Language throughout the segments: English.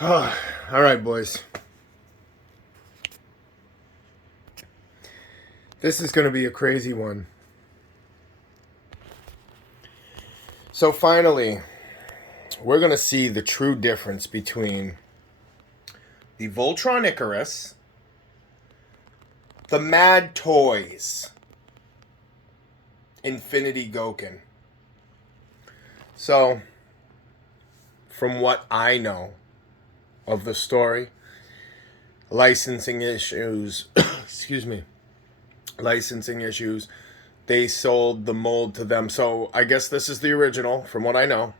All right, boys. This is going to be a crazy one. So finally, we're going to see the true difference between the Voltron Icarus, the Madtoys, Infinity Goken. So, from what I know of the story, licensing issues, licensing issues, they sold the mold to them. So I guess this is the original, from what I know.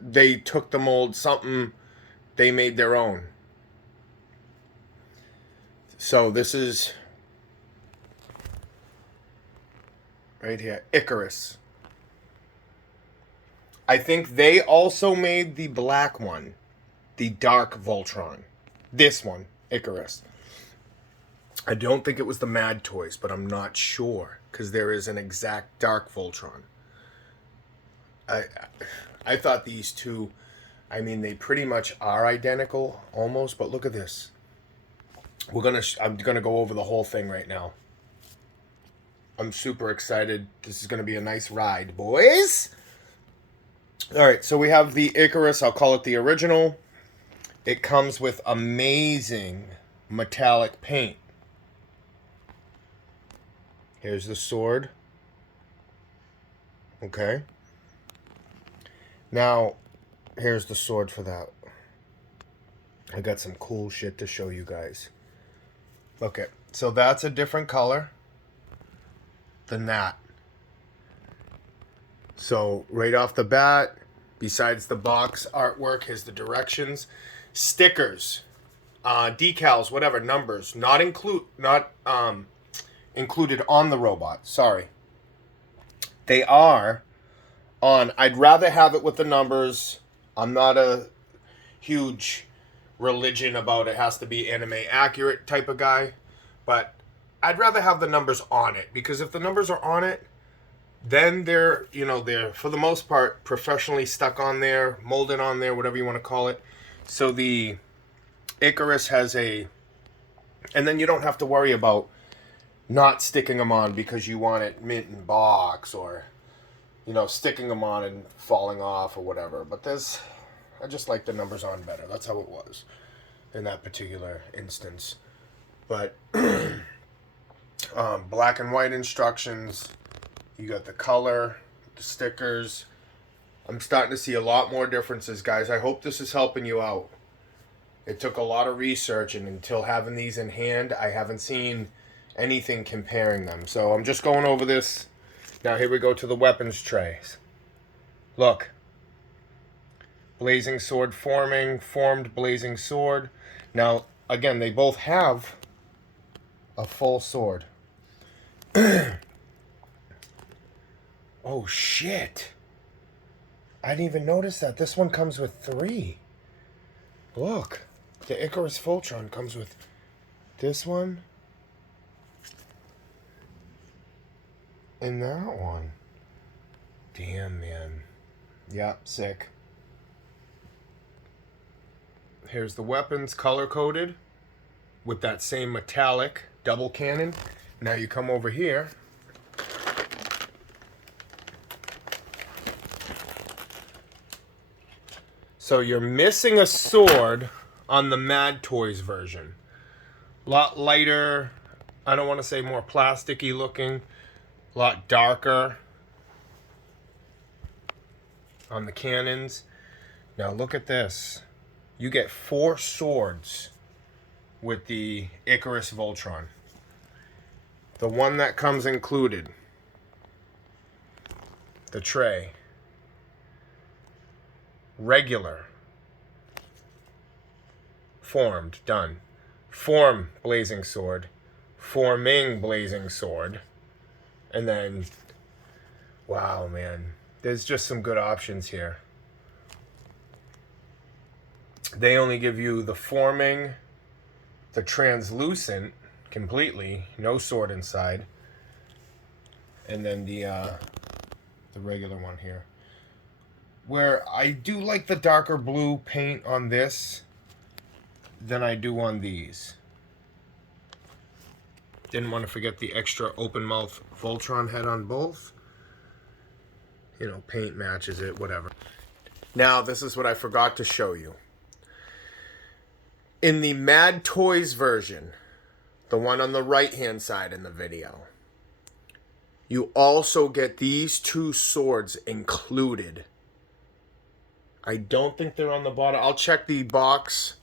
They took the mold, something they made their own. So this is right here, Icarus. I think they also made the black one, the dark Voltron. This one, Icarus. I don't think it was the Madtoys, but I'm not sure because there is an exact dark Voltron. I thought these two, I mean, they pretty much are identical almost, but look at this. I'm gonna go over the whole thing right now. I'm super excited. This is gonna be a nice ride, boys. All right, so we have the Icarus. I'll call it the original. It comes with amazing metallic paint. Here's the sword. Okay. Now, here's the sword for that. I got some cool shit to show you guys. Okay, so that's a different color than that. So, right off the bat, besides the box artwork, here's the directions. Stickers, decals, whatever, numbers, not included on the robot. Sorry. They are on. I'd rather have it with the numbers. I'm not a huge religion about it has to be anime accurate type of guy, but I'd rather have the numbers on it, because if the numbers are on it, then they're for the most part professionally stuck on there, molded on there, whatever you want to call it. So the Icarus has and then you don't have to worry about not sticking them on because you want it mint in box, or sticking them on and falling off or whatever. But I just like the numbers on better. That's how it was in that particular instance. But black and white instructions. You got the color, the stickers. I'm starting to see a lot more differences, guys. I hope this is helping you out. It took a lot of research, and until having these in hand, I haven't seen anything comparing them. So I'm just going over this. Now here we go to the weapons trays. Look. Blazing sword formed blazing sword. Now, again, they both have a full sword. Oh, shit. I didn't even notice that. This one comes with 3. Look. The Icarus Voltron comes with this one. And that one. Damn, man. Yep, sick. Here's the weapons, color-coded with that same metallic double cannon. Now you come over here. So you're missing a sword on the Madtoys version. A lot lighter. I don't want to say more plasticky looking. A lot darker on the cannons. Now look at this. You get 4 swords with the Icarus Voltron. The one that comes included. The tray. Regular. Formed. Done. Form blazing sword. Forming blazing sword. And then, wow, man. There's just some good options here. They only give you the forming, the translucent, completely, no sword inside, and then the regular one here. where I do like the darker blue paint on this than I do on these. Didn't want to forget the extra open mouth Voltron head on both. You know, paint matches it, whatever. Now, this is what I forgot to show you. In the Madtoys version, the one on the right-hand side in the video, you also get these two swords included. I don't think they're on the bottom. I'll check the box,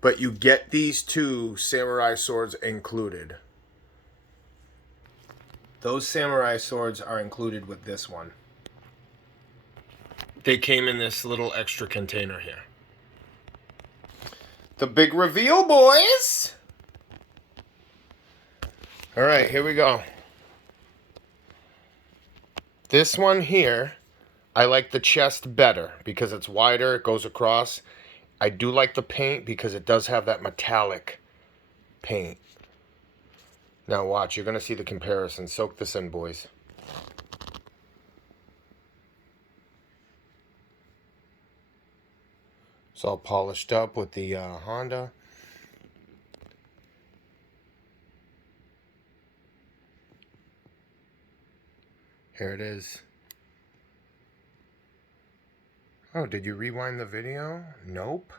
but you get these two samurai swords included. Those samurai swords are included with this one. They came in this little extra container here. The big reveal, boys! Alright, here we go. This one here, I like the chest better because it's wider, it goes across. I do like the paint because it does have that metallic paint. Now watch, you're going to see the comparison. Soak this in, boys. It's all polished up with the Honda. Here it is. Oh, did you rewind the video? Nope.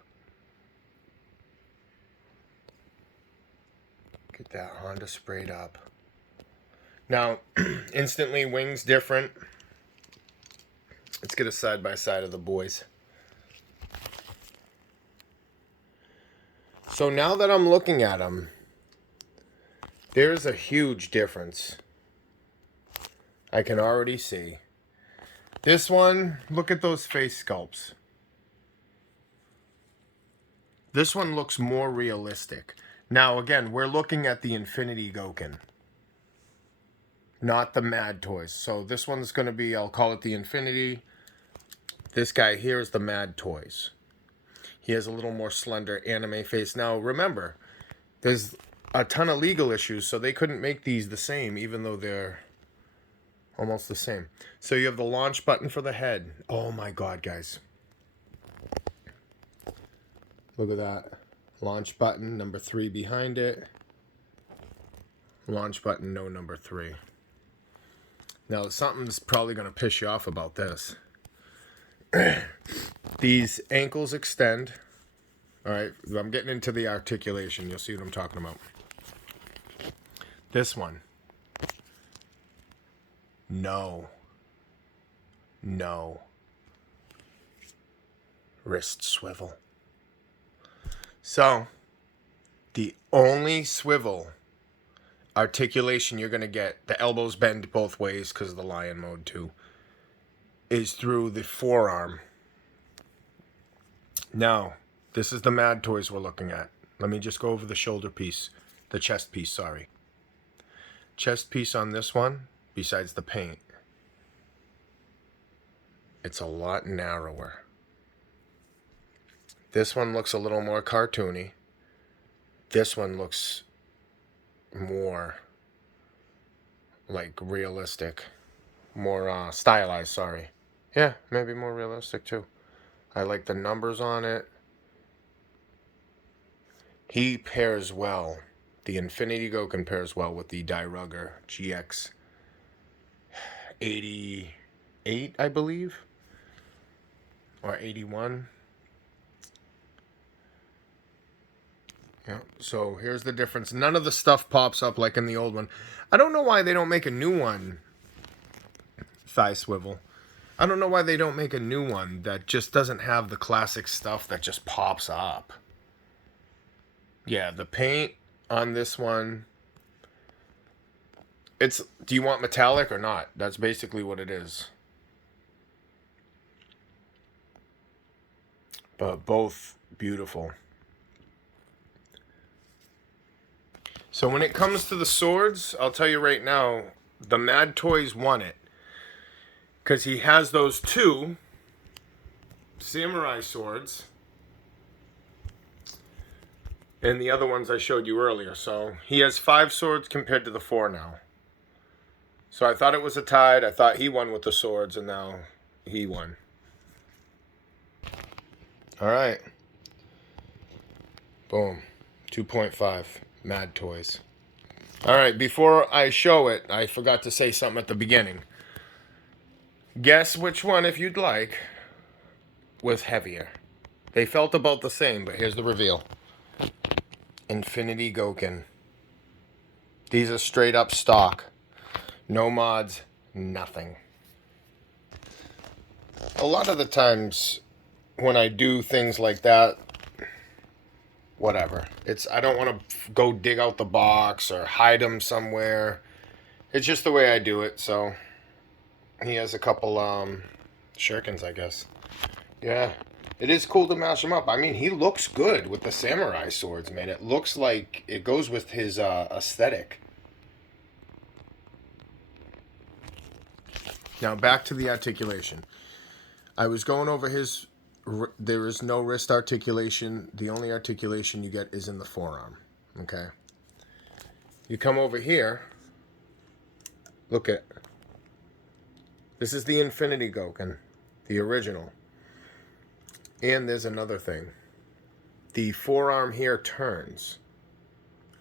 Get that Honda sprayed up. Now, instantly wings different. Let's get a side by side of the boys. So now that I'm looking at them, there's a huge difference. I can already see. This one, look at those face sculpts. This one looks more realistic. Now, again, we're looking at the Infinity Goken, not the Madtoys. So this one's going to be, I'll call it the Infinity. This guy here is the Madtoys. He has a little more slender anime face. Now, remember, there's a ton of legal issues, so they couldn't make these the same, even though they're almost the same. So you have the launch button for the head. Oh my God, guys. Look at that. Launch button, number 3 behind it. Launch button, no number 3. Now, something's probably going to piss you off about this. These ankles extend. All right, I'm getting into the articulation. You'll see what I'm talking about. This one. No. No. Wrist swivel. So, the only swivel articulation you're going to get, the elbows bend both ways because of the lion mode too, is through the forearm. Now, this is the Madtoys we're looking at. Let me just go over the shoulder piece, the chest piece, sorry. Chest piece on this one, besides the paint, it's a lot narrower. This one looks a little more cartoony. This one looks more like realistic. More stylized, sorry. Yeah, maybe more realistic too. I like the numbers on it. He pairs well. The Infinity Goken pairs well with the Dairugger GX 88, I believe. Or 81. Yeah, so here's the difference. None of the stuff pops up like in the old one. I don't know why they don't make a new one. Thigh swivel. I don't know why they don't make a new one that just doesn't have the classic stuff that just pops up. Yeah, the paint on this one, it's, do you want metallic or not? That's basically what it is. But both beautiful. So when it comes to the swords, I'll tell you right now, the Madtoys won it. Because he has those two samurai swords. And the other ones I showed you earlier. So he has 5 swords compared to the 4 now. So I thought it was a tie. I thought he won with the swords, and now he won. All right. Boom. 2.5. Madtoys. All right, before I show it, I forgot to say something at the beginning. Guess which one, if you'd like, was heavier. They felt about the same, but here's the reveal. Infinity Goken. These are straight up stock. No mods, nothing. A lot of the times when I do things like that, whatever. I don't want to go dig out the box or hide them somewhere. It's just the way I do it, so he has a couple shurikens, I guess. Yeah. It is cool to mash him up. I mean, he looks good with the samurai swords, man. It looks like it goes with his aesthetic. Now, back to the articulation. I was going over his... There is no wrist articulation. The only articulation you get is in the forearm. Okay? You come over here. Look at... This is the Infinity Goken. The original. And there's another thing. The forearm here turns.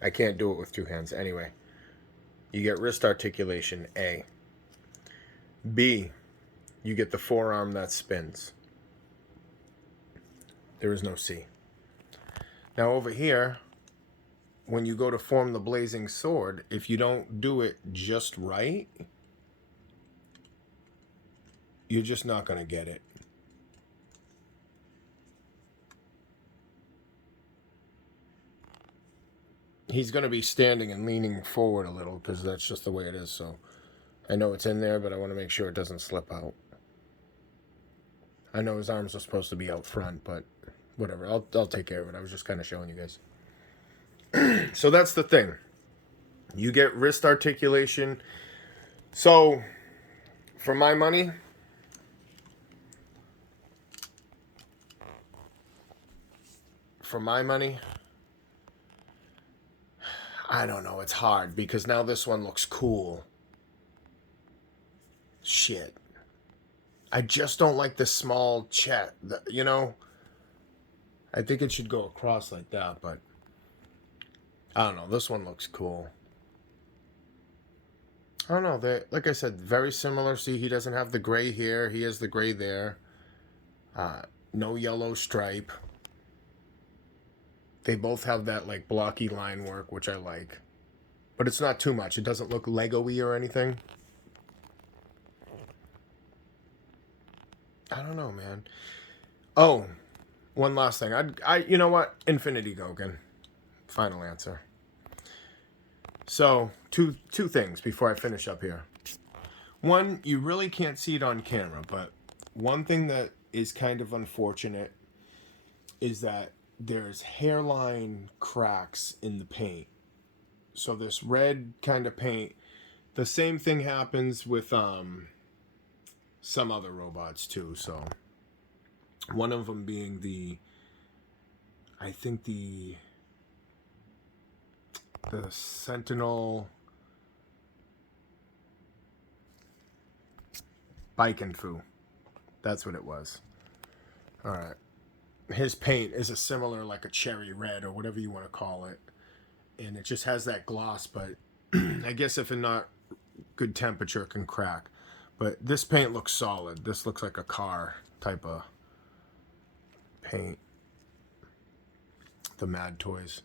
I can't do it with two hands. Anyway. You get wrist articulation, A. B. You get the forearm that spins. There is no C. Now over here, when you go to form the blazing sword, if you don't do it just right, you're just not going to get it. He's going to be standing and leaning forward a little because that's just the way it is. So I know it's in there, but I want to make sure it doesn't slip out. I know his arms are supposed to be out front, but whatever. I'll take care of it. I was just kind of showing you guys. So that's the thing. You get wrist articulation. So for my money, I don't know. It's hard because now this one looks cool. Shit. I just don't like the small chet. You know? I think it should go across like that, but I don't know. This one looks cool. I don't know. They, like I said, very similar. See, he doesn't have the gray here. He has the gray there. No yellow stripe. They both have that like blocky line work, which I like. But it's not too much. It doesn't look Lego-y or anything. I don't know, man. Oh, one last thing. You know what? Infinity Goken. Final answer. So, two things before I finish up here. One, you really can't see it on camera, but one thing that is kind of unfortunate is that there's hairline cracks in the paint. So this red kind of paint, the same thing happens with some other robots too. So one of them being I think the Sentinel Baikenfu. That's what it was. All right. His paint is a similar, like a cherry red or whatever you want to call it. And it just has that gloss, but I guess if in not good temperature, it can crack. But this paint looks solid. This looks like a car type of paint. The Madtoys.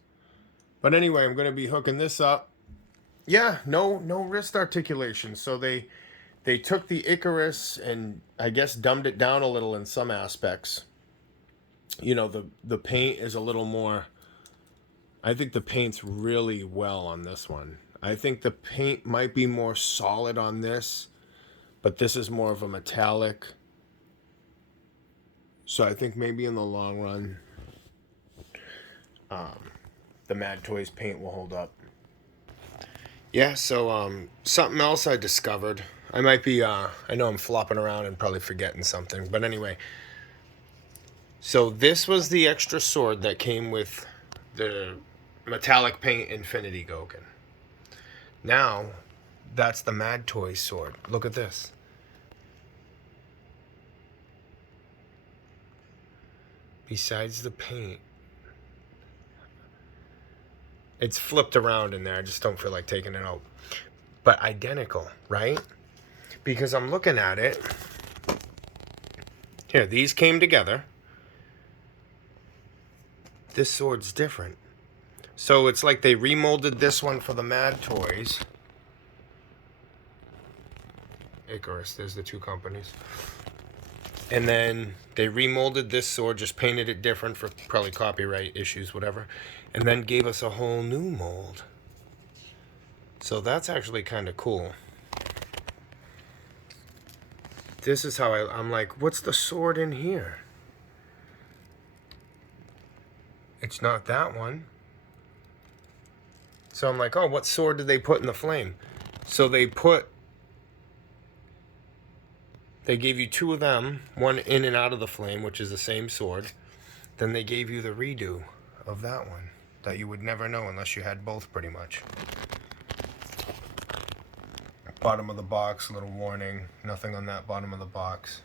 But anyway, I'm going to be hooking this up. Yeah, no wrist articulation. So they took the Icarus and I guess dumbed it down a little in some aspects. You know, the paint is a little more... I think the paint's really well on this one. I think the paint might be more solid on this, but this is more of a metallic. So I think maybe in the long run, the Madtoys paint will hold up. Yeah, so something else I discovered. I might be, I know I'm flopping around and probably forgetting something, but anyway. So this was the extra sword that came with the metallic paint Infinity Goken. Now, that's the Madtoys sword. Look at this. Besides the paint. It's flipped around in there. I just don't feel like taking it out. But identical, right? Because I'm looking at it. Here, these came together. This sword's different. So it's like they remolded this one for the Madtoys. Icarus, there's the two companies. And then they remolded this sword, just painted it different for probably copyright issues, whatever. And then gave us a whole new mold. So that's actually kind of cool. This is how I'm like, what's the sword in here? It's not that one. So I'm like, oh, what sword did they put in the flame? So they gave you two of them, one in and out of the flame, which is the same sword. Then they gave you the redo of that one that you would never know unless you had both, pretty much. Bottom of the box, little warning, nothing on that bottom of the box.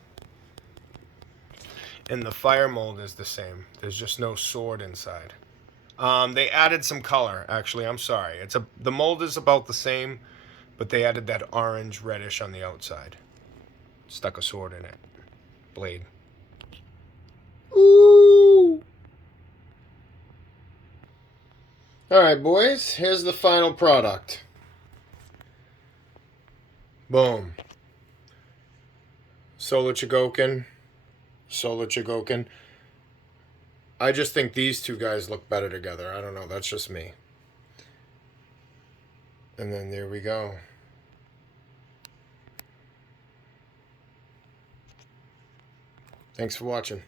And the fire mold is the same. There's just no sword inside. They added some color, actually. I'm sorry. The mold is about the same, but they added that orange reddish on the outside. Stuck a sword in it. Blade. Ooh! Alright, boys. Here's the final product. Boom. Solar Chogokin. I just think these two guys look better together. I don't know. That's just me. And then there we go. Thanks for watching.